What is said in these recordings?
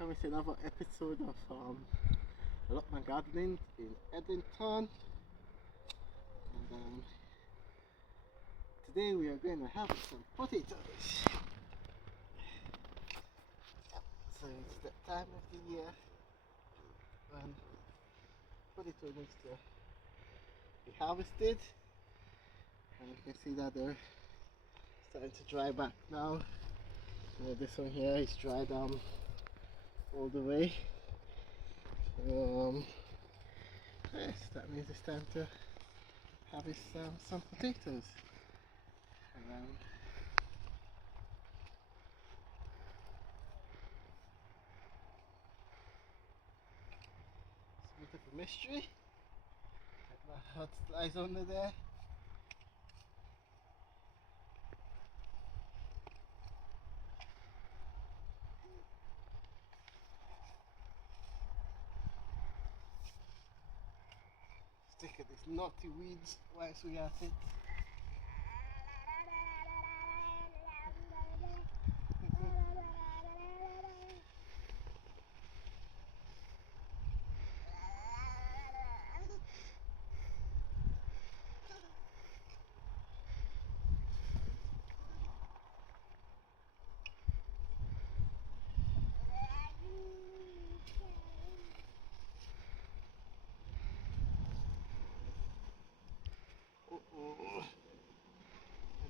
welcome to another episode of Allotment Gardening in Edlington. And today we are going to have some potatoes. So it's that time of the year when potato needs to be harvested, and you can see that they're starting to dry back now. This one here is dried all the way. Yes, that means it's time to harvest some potatoes. It's a bit of a mystery. I don't know what lies under there. Stick at these naughty weeds whilst we at it.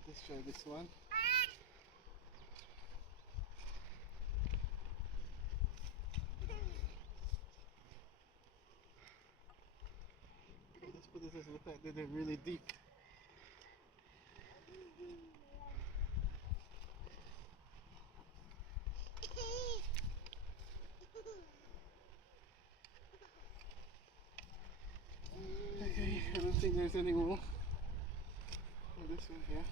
Let's try this one. These potatoes look like they're really deep. Okay, I don't think there's any more on this one here.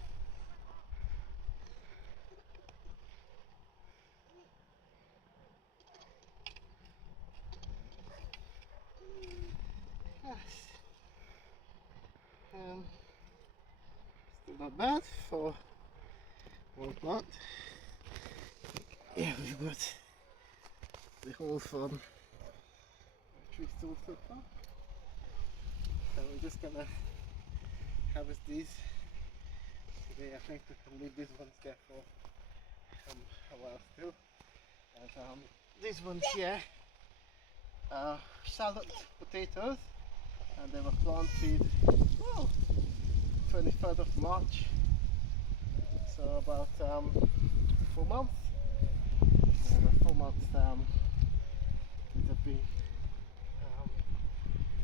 Still not bad for one plant. Yeah, we've got the whole farm tree still so far. So we're just gonna harvest these today. I think we can leave these ones there for a while still. And these ones here are shallot potatoes, and they were planted 23rd of March, so about 4 months. And 4 months these have been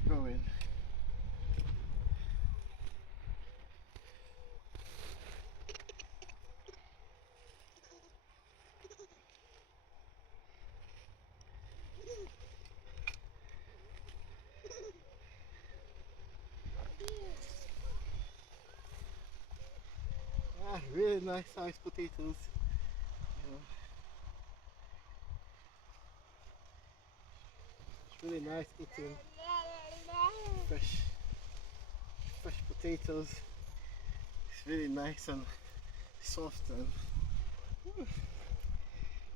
growing. Really nice sized potatoes. It's really nice eating fresh potatoes. It's really nice and soft, and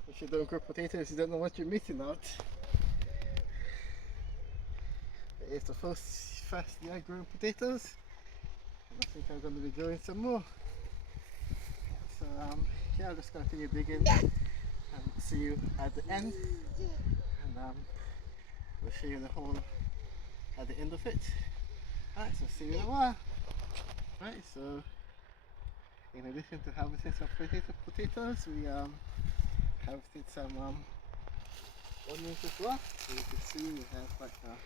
if you don't grow potatoes, you don't know what you're missing out. It's the first year growing potatoes, and I think I'm going to be growing some more. So yeah, I'll just continue digging and see you at the end, and we'll show you the hole at the end of it. Alright, so see you in a while. Right, so in addition to harvesting some potatoes, we harvested some onions as well. So you can see we have like a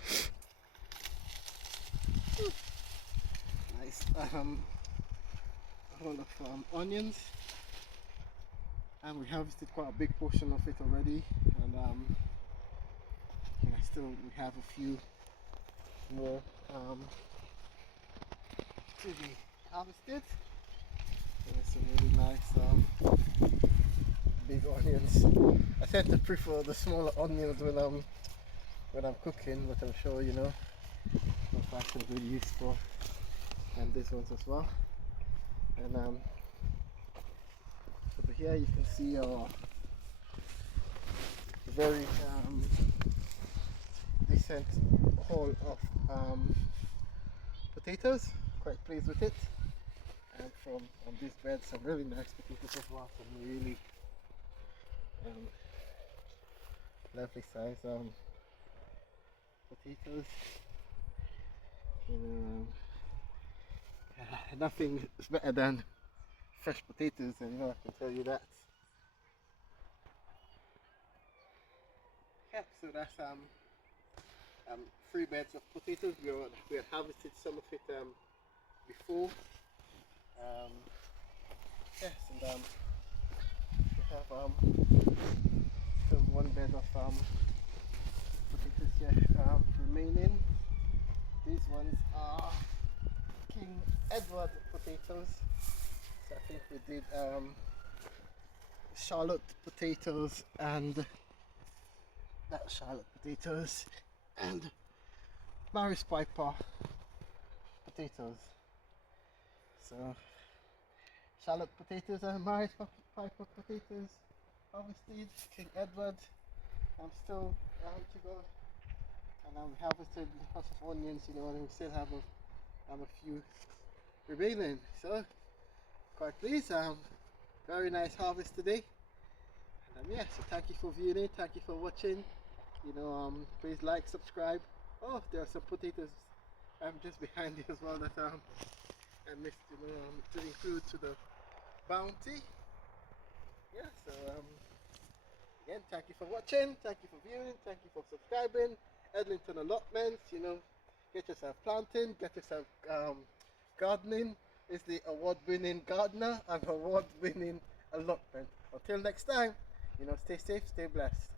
nice hole of onions, and we harvested quite a big portion of it already, and we have a few more to be harvested. There's some really nice big onions. I tend to prefer the smaller onions when I'm cooking, but I'm sure you know I'll find some good use for these ones as well. And over here you can see our very decent haul of potatoes. Quite pleased with it. And from on this bed, some really nice potatoes as well. Some really um, lovely size potatoes. You know, nothing is better than fresh potatoes, and I can tell you that. Yeah, so that's 3 beds of potatoes. We had harvested some of it before. Yes, and we have still 1 bed of potatoes here remaining. These ones are King Edward potatoes. So I think we did Charlotte potatoes and that Charlotte potatoes and Maris Piper potatoes. So Charlotte potatoes and Maris Piper potatoes harvested. King Edward I'm still to go, and we harvested lots of onions, and we still have a few remaining. So quite pleased. Very nice harvest today. And yeah, so thank you for viewing it, thank you for watching. Please like, subscribe. Oh, there are some potatoes just behind you as well that I missed to include to the bounty. Yeah, so again, thank you for watching, thank you for viewing, thank you for subscribing. Edlington Allotments, get yourself planting, get yourself gardening. It's the award-winning gardener and award-winning allotment. Until next time, stay safe, stay blessed.